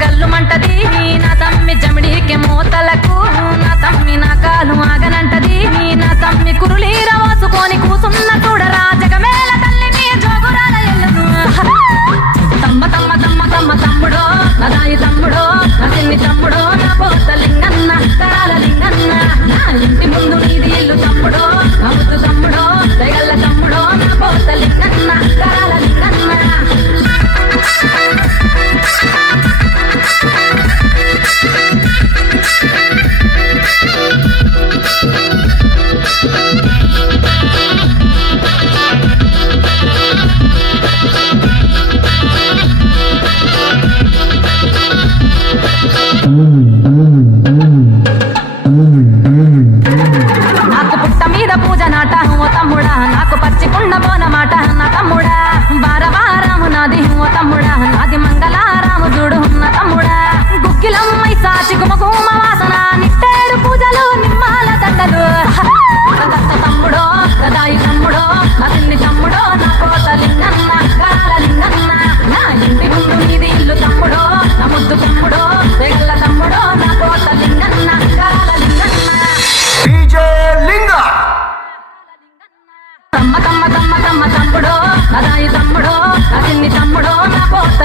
గల్లు మంటది నా తమ్మి జమిడికి మోతలకు నా తమ్మి నా కాలు ఆగనంటది నా తమ్మి కురులీర వాసుకొని కూసున్న చూడరా జగమేల తల్లిని జోగురాల ఎల్లును తమ్మ తమ్మ తమ్మ తమ్మ తమ్ముడో నా దాయి తమ్ముడో నా చిన్ని తమ్ముడో నా పోత లింగన్న కరాల లింగన్న నా ఇంటి ముందు నీది ఇల్లు తమ్ముడో నా ముద్దు తమ్ముడో దయగల్ల తమ్ముడో నా పోత లింగన్న కరాల లింగన్న నాకు పుట్ట మీద పూజ నాట ఓ తమ్ముడా నాకు పచ్చికుండ బోనమాట నా తమ్ముడా బారవారాము నాది ఓ తమ్ముడా నాది మంగళారాము చూడు నా తమ్ముడా గుగ్గిలమ్మై సాచి గుమగుమ వాసన నిట్టేడు పూజలు నిమ్మాల దండలు దత్త తమ్ముడో గదాయి తమ్ముడో నా తిన్ని తమ్ముడో నా కోత లింగన్న కరాల లింగన్న నా ఇంటి ముందు నీది ఇల్లు తమ్ముడో నా ముద్దు తమ్ముడో తెగల్ల తమ్ముడో నా కోత లింగన్న కరాల లింగన్న తమ్మ తమ్మ తమ్మ తమ్మ తమ్ముడో నా దాయి తమ్ముడో నా చిన్ని తమ్ముడో నా కోత